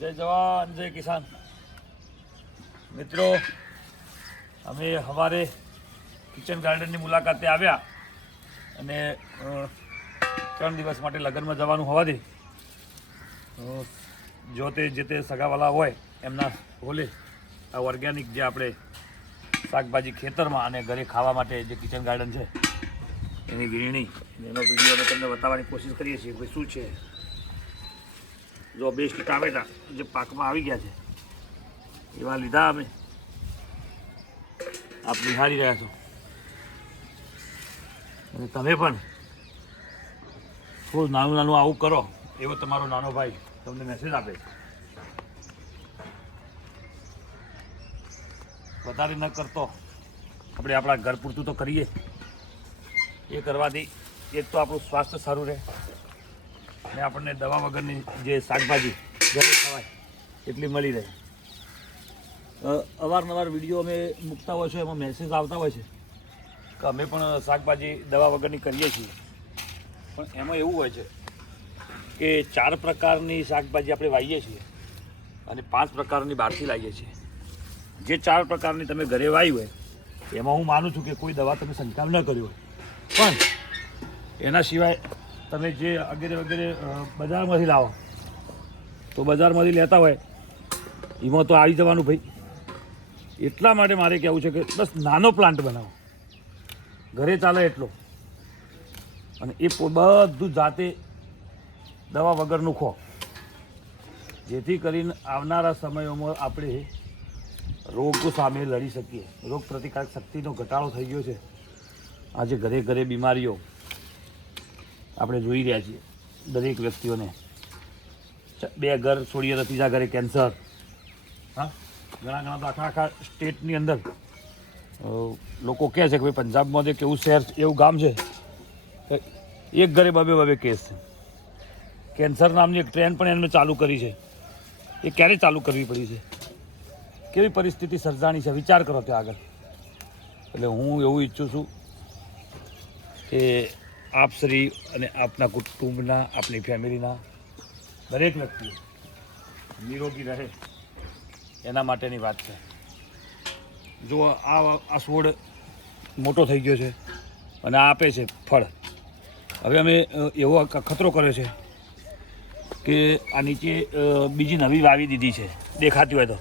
જય જવાન જય કિસાન મિત્રો, અમે સવારે કિચન ગાર્ડનની મુલાકાતે આવ્યા અને 3 દિવસ માટે લગ્નમાં જવાનું હોવાથી જે તે સગાવાલા હોય એમના બોલે આ ઓર્ગેનિક જે આપણે શાકભાજી ખેતરમાં અને ઘરે ખાવા માટે જે કિચન ગાર્ડન છે એની ગૃહિણી એનો વિડીયો અમે તમને બતાવવાની કોશિશ કરીએ છીએ કે શું છે. જો બેસ્ટ ટામેટા જે પાકમાં આવી ગયા છે એવા લીધા અમે આપ નિહાળી રહ્યા છો અને તમે પણ થોડું નાનું નાનું આવું કરો એવો તમારો નાનો ભાઈ તમને મેસેજ આપે. વધારે ન કરતો આપણે આપણા ઘર પૂરતું તો કરીએ. એ કરવાથી એક તો આપણું સ્વાસ્થ્ય સારું રહે અને આપણને દવા વગરની જે શાકભાજી ઘરે ખવાય એટલી મળી રહે. અવારનવાર વિડીયો અમે મૂકતા હોય છે, એમાં મેસેજ આવતા હોય છે કે અમે પણ શાકભાજી દવા વગરની કરીએ છીએ, પણ એમાં એવું હોય છે કે 4 પ્રકારની શાકભાજી આપણે વાવીએ છીએ અને 5 પ્રકારની બહારથી લાવીએ છીએ. જે 4 પ્રકારની તમે ઘરે વાવી હોય એમાં હું માનું છું કે કોઈ દવા તમે છંટકાવ ન કર્યો હોય, પણ એના સિવાય તમે જે વગેરે બજારમાંથી લાવો તો બજારમાંથી લેતા હોય એમાં તો આવી જવાનું ભાઈ. એટલા માટે મારે કહેવું છે કે બસ નાનો પ્લાન્ટ બનાવો, ઘરે ચાલે એટલો, અને એ બધું જાતે દવા વગરનું ખો, જેથી કરીને આવનારા સમયોમાં આપણે રોગ સામે લડી શકીએ. રોગ પ્રતિકારક શક્તિનો ઘટાડો થઈ ગયો છે. આજે ઘરે ઘરે બીમારીઓ આપણે જોઈ રહ્યા છીએ. દરેક વ્યક્તિઓને 2 ઘર છોડીએ તો 3જા ઘરે કેન્સર. હા, ઘણા તો આખા સ્ટેટની અંદર લોકો કહે છે કે ભાઈ પંજાબમાં જે કેવું શહેર એવું ગામ છે એક ઘરે 2 કેસ છે. કેન્સર નામની એક ટ્રેન પણ એમને ચાલુ કરી છે. એ ક્યારે ચાલુ કરવી પડી છે? કેવી પરિસ્થિતિ સર્જાણી છે, વિચાર કરો ત્યાં આગળ. એટલે હું એવું ઈચ્છું છું કે આપ શ્રી અને આપના કુટુંબના, આપની ફેમિલીના દરેક વ્યક્તિઓ નિરોગી રહે એના માટેની વાત છે. જો આ છોડ મોટો થઈ ગયો છે અને આ આપે છે ફળ. હવે અમે એવો ખતરો કર્યો છે કે આ નીચે બીજી નવી વાવી દીધી છે, દેખાતી હોય તો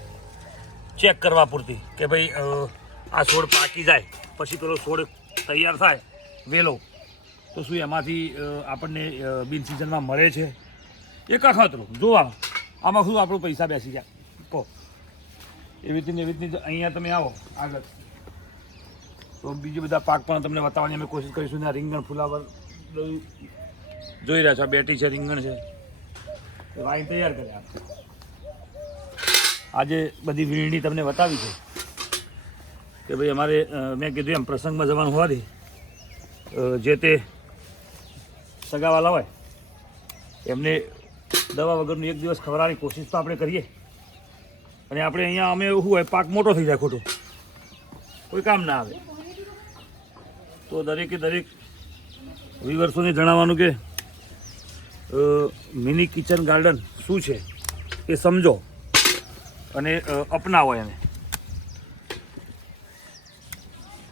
ચેક કરવા પૂરતી, કે ભાઈ આ છોડ પાકી જાય પછી પેલો છોડ તૈયાર થાય વેલો તો શું એમાંથી આપણને બિન સિઝનમાં મળે છે? એક અખતરો જોવા આમાં શું આપણું પૈસા બેસી જાય કહો. એવી રીતની અહીંયા તમે આવો આગળ તો બીજા બધા પાક પણ તમને બતાવવાની અમે કોશિશ કરીશું. ને રીંગણ ફુલાવર જોઈ રહ્યા છો, બેટી છે, રીંગણ છે, વાઈન તૈયાર કરે. આજે બધી વીણણી તમને બતાવી છે કે ભાઈ અમારે મેં કીધું એમ પ્રસંગમાં જવાનું હોવાથી જે તે સગાવાલા હોય એમને દવા વગરનું 1 દિવસ ખવડાવવાની કોશિશ તો આપણે કરીએ. અને આપણે અહીંયા અમે એવું હોય પાક મોટો થઈ જાય ખોટો, કોઈ કામ ના આવે. તો દરેકે દરેક વ્યુઅર્સોને જણાવવાનું કે મિની કિચન ગાર્ડન શું છે એ સમજો અને અપનાવો એને.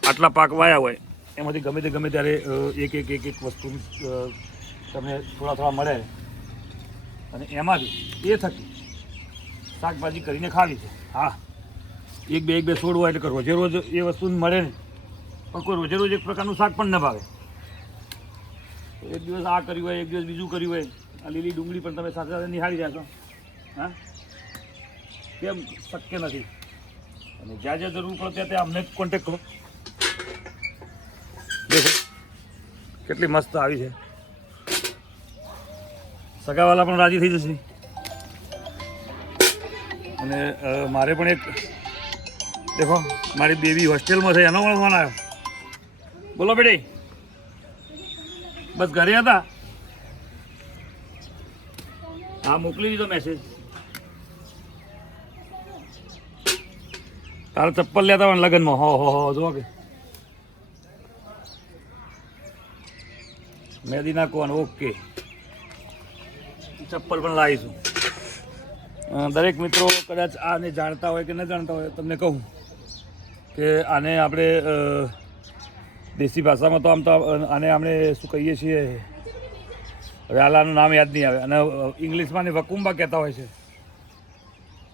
આટલા પાક વાયા હોય એમાંથી ગમે ત્યારે એક વસ્તુ તમને થોડા મળે અને એમાંથી એ થકી શાકભાજી કરીને ખાવી છે. હા, એક બે છોડ હોય એટલે રોજે રોજ એ વસ્તુ મળે ને, પણ કોઈ રોજે રોજ એક પ્રકારનું શાક પણ ન ભાવે. એક દિવસ આ કર્યું હોય, એક દિવસ બીજું કર્યું હોય. આ લીલી ડુંગળી પણ તમે સાથે નિહાળી રહ્યા છો. હા, કેમ શક્ય નથી? અને જ્યાં જરૂર પડે ત્યાં અમને કોન્ટેક્ટ કરો. દેખો કેટલી મસ્ત આવી છે. સગાવાલા પણ રાજી થઈ જશે. અને મારે પણ એક દેખો મારી બેબી હોસ્ટેલમાં છે, એનો પણ ફોન આવ્યો. બોલો બેટી, બસ ઘરે હતા? હા, મોકલી દીધો મેસેજ. તારે ચપ્પલ લેતા હોય લગ્નમાં? હો જો કે મહેંદી નાખવાનું. ઓકે, ચપ્પલ પણ લાવીશું. દરેક મિત્રો કદાચ આને જાણતા હોય કે ન જાણતા હોય તમને કહું કે આને આપણે દેશી ભાષામાં તો આમ તો આને આપણે શું કહીએ છીએ, હવે આલાનું નામ યાદ નહીં આવે, અને ઇંગ્લિશમાં ને વકુંબા કહેતા હોય છે.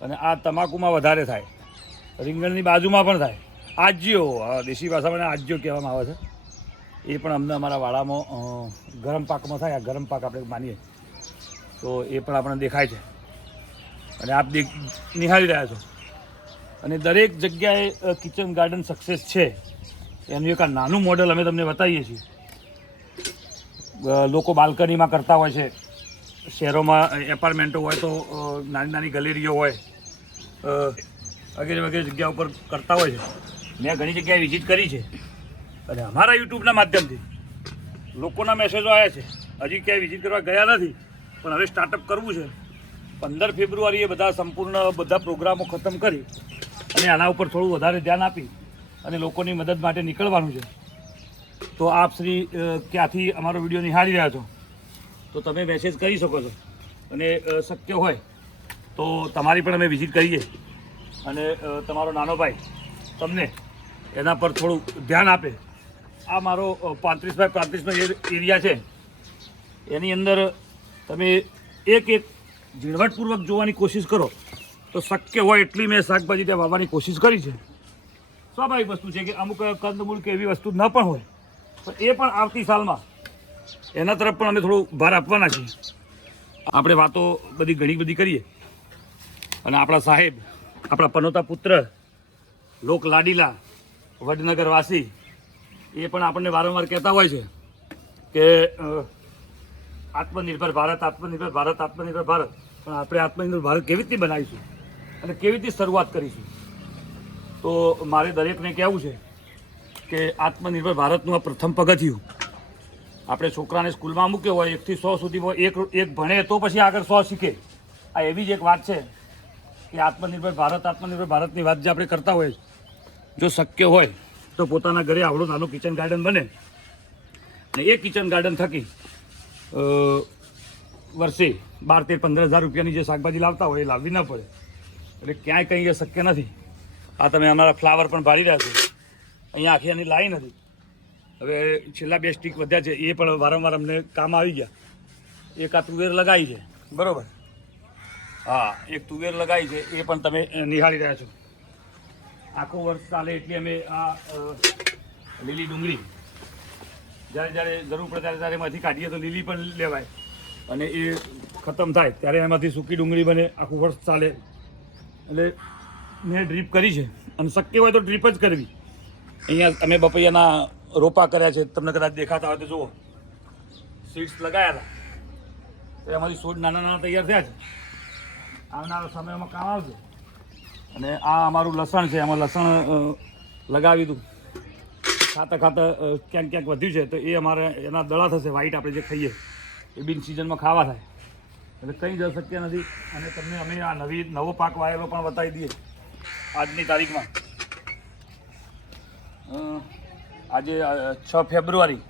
અને આ તમાકુમાં વધારે થાય, રીંગણની બાજુમાં પણ થાય. આજ્યો, દેશી ભાષામાં આજ્યો કહેવામાં આવે છે. એ પણ અમને અમારા વાડામાં ગરમ પાકમાં થાય. આ ગરમ પાક આપણે માનીએ તો એ પણ આપણને દેખાય છે અને આપ નિહાળી રહ્યા છો. અને દરેક જગ્યાએ કિચન ગાર્ડન સક્સેસ છે એનું એક આ નાનું મોડલ અમે તમને બતાવીએ છીએ. લોકો બાલ્કનીમાં કરતા હોય છે, શહેરોમાં એપાર્ટમેન્ટો હોય તો નાની નાની ગેલેરીઓ હોય, વગેરે વગેરે જગ્યા ઉપર કરતા હોય છે. મેં ઘણી જગ્યાએ વિઝિટ કરી છે અને અમારા યુટ્યુબના માધ્યમથી લોકોના મેસેજો આવ્યા છે. હજી ક્યાંય વિઝિટ કરવા ગયા નથી, પણ હવે સ્ટાર્ટઅપ કરવું છે. 15 ફેબ્રુઆરીએ બધા સંપૂર્ણ બધા પ્રોગ્રામો ખતમ કરી અને આના ઉપર થોડું વધારે ધ્યાન આપી અને લોકોની મદદ માટે નીકળવાનું છે. તો આપ શ્રી ક્યાંથી અમારો વિડીયો નિહાળી રહ્યા છો તો તમે મેસેજ કરી શકો છો, અને શક્ય હોય તો તમારી પણ અમે વિઝિટ કરીએ અને તમારો નાનો ભાઈ તમને એના પર થોડું ધ્યાન આપે. આ મારો 35x35નો એરિયા છે, એની અંદર તમે એક ઝીણવટપૂર્વક જોવાની કોશિશ કરો તો શક્ય હોય એટલી મેં શાકભાજી ત્યાં વાવવાની કોશિશ કરી છે. સ્વાભાવિક વસ્તુ છે કે અમુક કંદમૂળ કે એવી વસ્તુ ન પણ હોય, તો એ પણ આવતી સાલમાં એના તરફ પણ અમે થોડું ભાર આપવાના છીએ. આપણે વાતો બધી ઘણી બધી કરીએ અને આપણા સાહેબ, આપણા પનોતા પુત્ર, લોક લાડીલા, વડનગરવાસી, એ પણ આપણને વારંવાર કહેતા હોય છે કે આત્મનિર્ભર ભારત, આત્મનિર્ભર ભારત, આત્મનિર્ભર ભારત. પણ આપણે આત્મનિર્ભર ભારત કેવી રીતે બનાવીશું અને કેવી રીતે શરૂઆત કરીશું? તો મારે દરેકને કહેવું છે કે આત્મનિર્ભર ભારતનું આ પ્રથમ પગથિયું આપણે છોકરાને સ્કૂલમાં મૂક્યો હોય 1 થી 100 સુધીમાં એક ભણે તો પછી આગળ 100 શીખે. આ એવી જ એક વાત છે કે આત્મનિર્ભર ભારતની વાત જે આપણે કરતા હોઈએ, જો શક્ય હોય તો પોતાના ઘરે આવડું નાનું કિચન ગાર્ડન બને અને એ કિચન ગાર્ડન થકી વર્ષે 12-13-15 હજાર રૂપિયાની જે શાકભાજી લાવતા હોય એ લાવવી ન પડે. એટલે ક્યાંય કંઈ એ શક્ય નથી. આ તમે અમારા ફ્લાવર પણ ભાળી રહ્યા છો, અહીંયા આખી આની લાઈન હતી. હવે છેલ્લા 2 સ્ટીક વધ્યા છે, એ પણ વારંવાર અમને કામ આવી ગયા. એક આ તુવેર લગાવી છે, બરાબર? હા, એક તુવેર લગાવી છે, એ પણ તમે નિહાળી રહ્યા છો. આખો વર્ષ ચાલે એટલી અમે આ લીલી ડુંગળી જ્યારે જ્યારે જરૂર પડે ત્યારે એમાંથી કાઢીએ તો લીલી પણ લેવાય, અને એ ખતમ થાય ત્યારે એમાંથી સૂકી ડુંગળી બને. આખું વર્ષ ચાલે. એટલે મેં ડ્રીપ કરી છે અને શક્ય હોય તો ડ્રીપ જ કરવી. અહીંયા અમે બપૈયાના રોપા કર્યા છે, તમને કદાચ દેખાતા હોય તો જુઓ. સીડ્સ લગાવ્યા હતા તો એમાંથી છોડ નાના નાના તૈયાર થયા છે. આવનારા સમયમાં કામ આવશે. અને આ અમારું લસણ છે, એમાં લસણ લગાવી દઉં. ખાતા ક્યાંક ક્યાંક વધ્યું છે તો એ અમારે એના દડા થશે. વ્હાઈટ આપણે જે ખાઈએ એ બિન સિઝનમાં ખાવા થાય. એટલે કંઈ જ શક્ય નથી. અને તમને અમે આ નવો પાક વાવેલો પણ બતાવી દઈએ આજની તારીખમાં. આજે 6 ફેબ્રુઆરી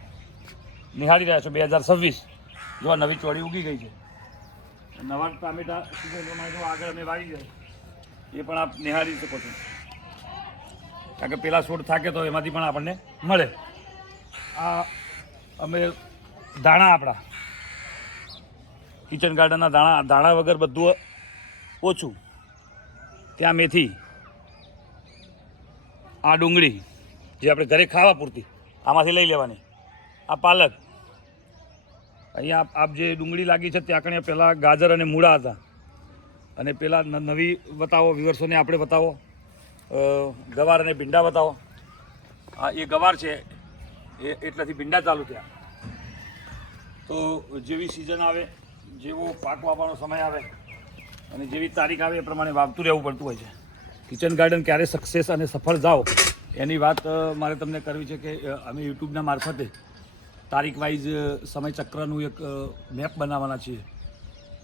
નિહાળી રહ્યા છો 2026. જો આ નવી ચોળી ઉગી ગઈ છે. નવા ટામેટા સીઝન પ્રમાણે જો આગળ અમે વાવી જાય એ પણ આપ નિહાળી શકો છો. કારણ કે પેલા છોડ થાકે તો એમાંથી પણ આપણને મળે. આ અમે દાણા, આપણા કિચન ગાર્ડનના દાણા વગર બધું ઓછું. ત્યાં મેથી, આ ડુંગળી જે આપણે ઘરે ખાવા પૂરતી આમાંથી લઈ લેવાની, આ પાલક. અહીંયા આપ જે ડુંગળી લાગી છે ત્યાં કણે પહેલાં ગાજર અને મૂળા હતા. અને પેલા નવી બતાવો વ્યુઅર્સોને, આપણે બતાવો ગવાર અને ભીંડા બતાવો. આ એ ગવાર છે, એટલાથી ભીંડા ચાલુ થયા. તો જેવી સિઝન આવે, જેવો પાક વાવવાનો સમય આવે અને જેવી તારીખ આવે એ પ્રમાણે વાવતું રહેવું પડતું હોય છે. કિચન ગાર્ડન ક્યારે સક્સેસ અને સફળ જાઓ એની વાત મારે તમને કરવી છે કે અમે યુટ્યુબના મારફતે તારીખ વાઇઝ સમયચક્રનું એક મેપ બનાવવાના છીએ.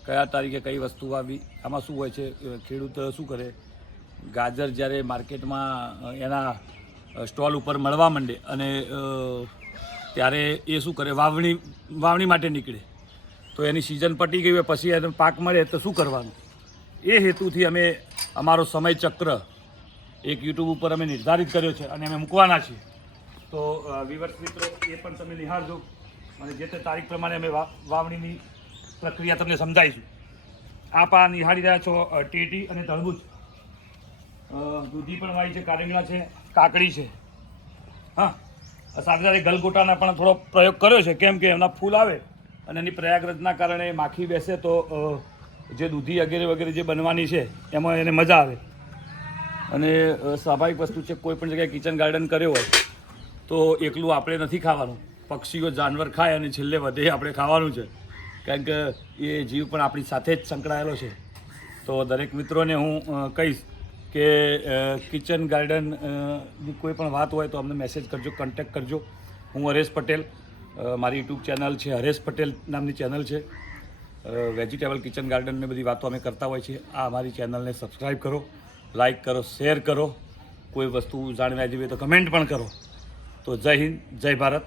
કયા તારીખે કઈ વસ્તુ વાવી. આમાં શું હોય છે, ખેડૂત શું કરે, ગાજર જ્યારે માર્કેટમાં એના સ્ટોલ ઉપર મળવા માંડે અને ત્યારે એ શું કરે, વાવણી માટે નીકળે. તો એની સિઝન પતી ગઈ હોય પછી એને પાક મળે તો શું કરવાનું, એ હેતુથી અમે અમારો સમય ચક્ર એક યુટ્યુબ ઉપર અમે નિર્ધારિત કર્યો છે અને અમે મૂકવાના છીએ. તો વિવર્સ મિત્રો એ પણ તમે નિહાળજો અને જે તે તારીખ પ્રમાણે અમે વાવણીની પ્રક્રિયા તમને સમજાવીશું. આપ આ નિહાળી રહ્યા છો ટેટી અને તરબૂચ. દૂધી પણ વાવી છે, કારેંગણા છે, કાકડી છે. હા, સાથે સાથે ગલગોટાના પણ થોડો પ્રયોગ કર્યો છે, કેમ કે એમના ફૂલ આવે અને એની પ્રયાગરજના કારણે માખી બેસે તો જે દૂધી વગેરે જે બનવાની છે એમાં એને મજા આવે. અને સ્વાભાવિક વસ્તુ છે, કોઈ પણ જગ્યાએ કિચન ગાર્ડન કર્યો હોય તો એકલું આપણે નથી ખાવાનું, પક્ષીઓ જાનવર ખાય અને છેલ્લે વધે આપણે ખાવાનું છે, કારણ કે એ જીવ પણ આપણી સાથે જ સંકળાયેલો છે. તો દરેક મિત્રોને હું કહીશ કે કિચન ગાર્ડનની કોઈ પણ વાત હોય તો અમને મેસેજ કરજો, કોન્ટેક્ટ કરજો. હું હરેશ પટેલ, મારી યુટ્યુબ ચેનલ છે હરેશ પટેલ નામની ચેનલ છે. વેજીટેબલ કિચન ગાર્ડનની બધી વાતો અમે કરતા હોય છે. આ અમારી ચેનલને સબસ્ક્રાઈબ કરો, લાઈક કરો, શેર કરો. કોઈ વસ્તુ જાણવા જેવી તો કમેન્ટ પણ કરો. તો જય હિન્દ, જય ભારત.